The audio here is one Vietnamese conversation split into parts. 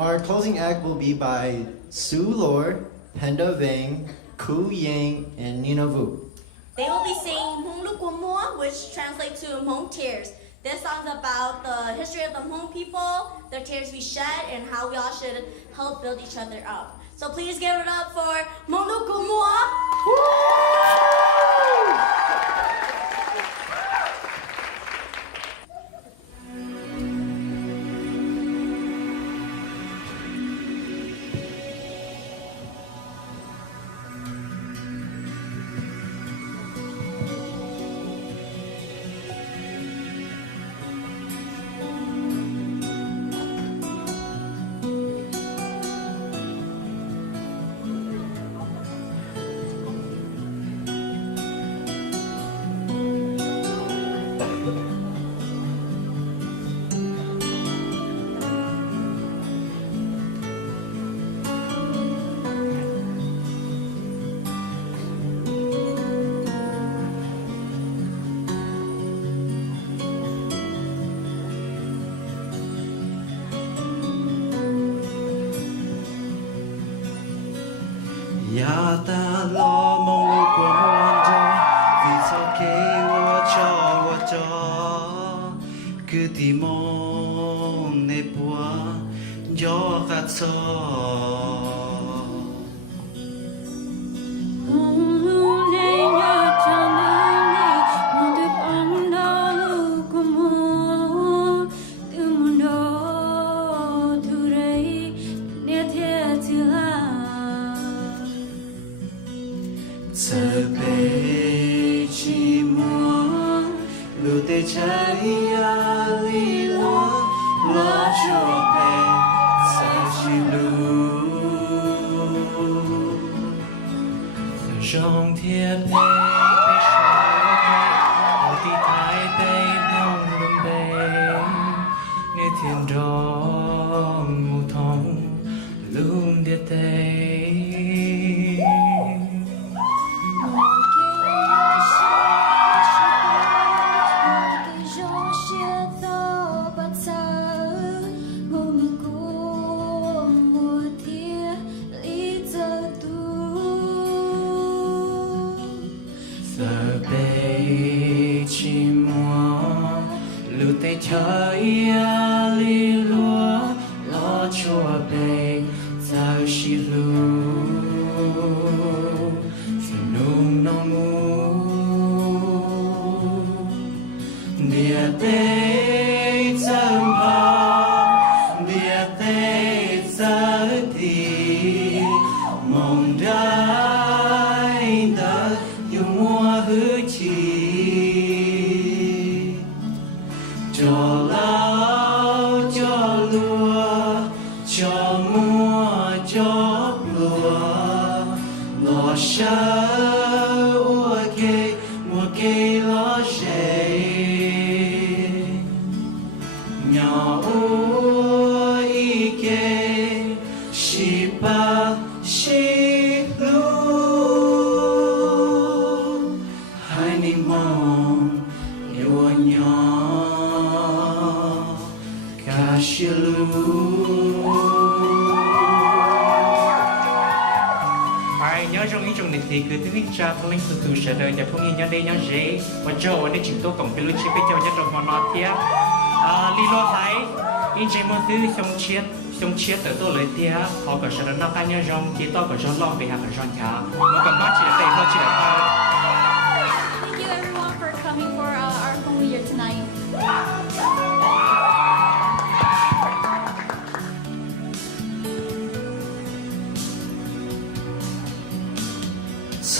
Our closing act will be by Sue Lord, Penda Vang, Ku Yang, and Nina Vu. They will be singing Hmong Lu Của Mua, which translates to Hmong Tears. This song is about the history of the Hmong people, the tears we shed, and how we all should help build each other up. So please give it up for Hmong Lu Của Mua. Ya ta lo mong lu của muôn đời vì sao kê wo cho cứ tìm mong nề bùa gió gạt gió giờ bê chỉ muốn lưu tê cháy ali lo cho bê giờ chỉ lưu trong thiên bê bê sầu bê ở tí thái bê mong lung bê nghe thiên rong ngủ thông lung địa tê giờ bê chỉ muốn lưu tay trời li lúa lo cho bê giờ chỉ lưu phiền nung nong ngu địa tê chân bao địa tê giờ thì mong đai đã yêu mua hứa chi cho lao cho lúa cho mua cho lúa lo sao mua cây lo dễ nhỏ ý kê si ba si lu hai ni mong yêu nhỏ ca si lu ai nhớ trong ý trong lịch thì cứ thứ cha phong linh từ sẽ đời nhà phong nhớ đây nhớ dễ và cho ở đây chỉnh tô cổng cái lối chế bây giờ nhớ trong món nọ thia lý lo thái in chế món thứ trong chiết từ tôi lấy thia họ có sẽ nó cá nhớ trong chỉ to có cho lo về hàng trong nhà nó cầm bát chỉ là tay nó chỉ là ta. Thank you everyone for coming for our Hmong New Year tonight.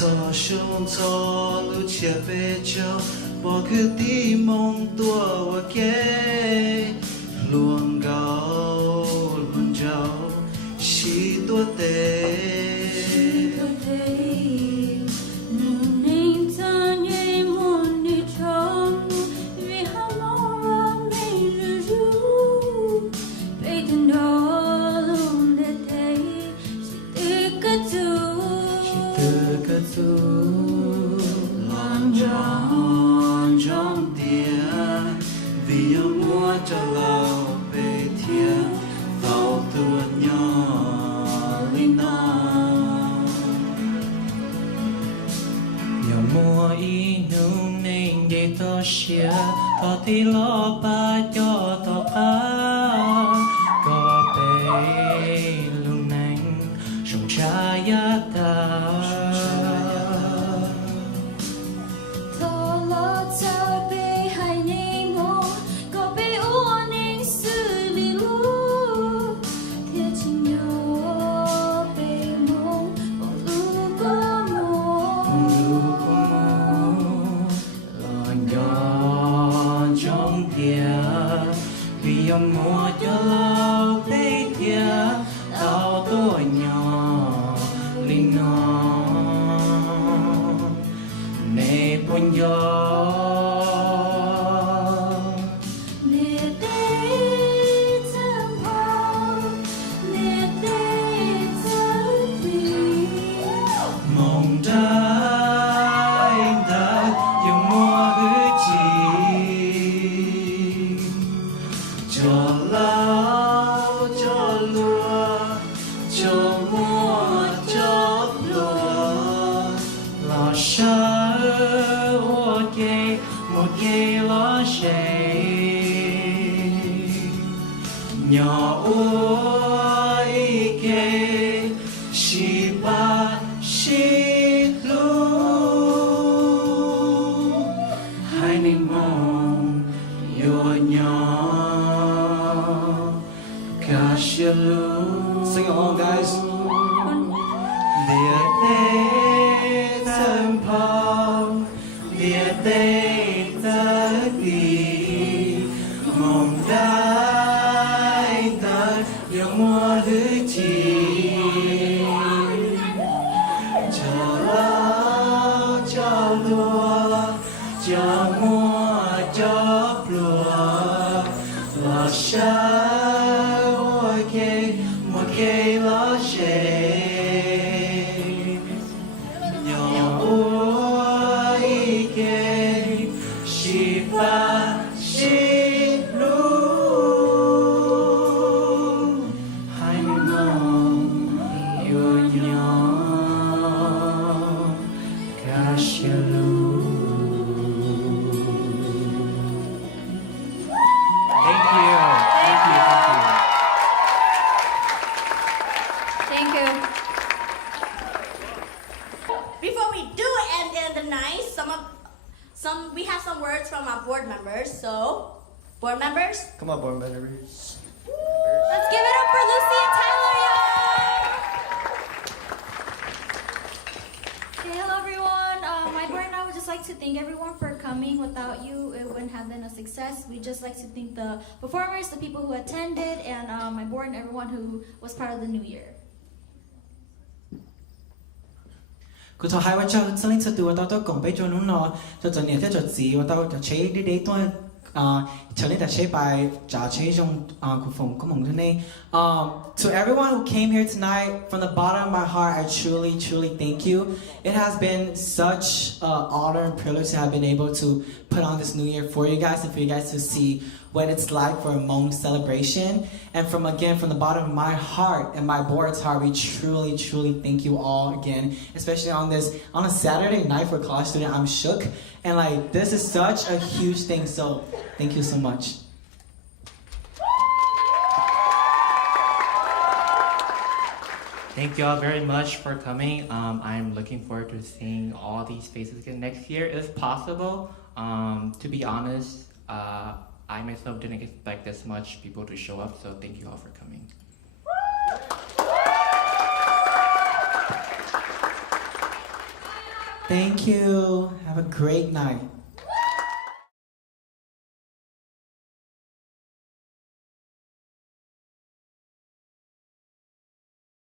cho sông cho lu chia về cho bỏ cứ tí mong tua và kê luôn gạo luôn giàu chỉ tua tê lòng trong tiền vì yêu mua cho lâu về thiên vào tuần to shia to ti lo ba cho to ka có bé lung nành sông cha ya ta vì ông mua cho lâu bé tia tao tuổi nhỏ linh nó nè buồn gió nhỏ ôi kê si ba si lu hai nên mong yo nhỏ ca si lu. Sing along, guys. Địa tê thân phong địa tê tất đi mong đã mua hứa chi cho lao cho lúa cho mua cho lúa lo sao một cây lo sẽ nhỏ ôi kê si ba si we have some words from our board members. So, board members, Come on, board members. let's give it up for Lucy and Tyler, y'all. Okay, hello everyone. My board and I would just like to thank everyone for coming. Without you, it wouldn't have been a success. We'd just like to thank the performers, the people who attended, and my board and everyone who was part of the new year. cứ thọ haiวันเช้าสลิงสตูว่าตัวกงไปจนนู้นเนาะจะเนี่ยที่จะจีว่าตัวจะใช้ได้ตัวเฉลี่ยแต่ใช้ไปจะใช้จงคุณฝงก็มองที่นี่ to everyone who came here tonight from the bottom of my heart I truly thank you. It has been such an honor and privilege to have been able to put on this new year for you guys and for you guys to see what it's like for a Hmong celebration. And from the bottom of my heart and my board's heart, we truly thank you all again, especially on a Saturday night for a college student. I'm shook, and like this is such a huge thing. So thank you so much. Thank you all very much for coming. I'm looking forward to seeing all these faces again next year if possible. To be honest, I myself didn't expect this much people to show up, so thank you all for coming. Thank you. Have a great night.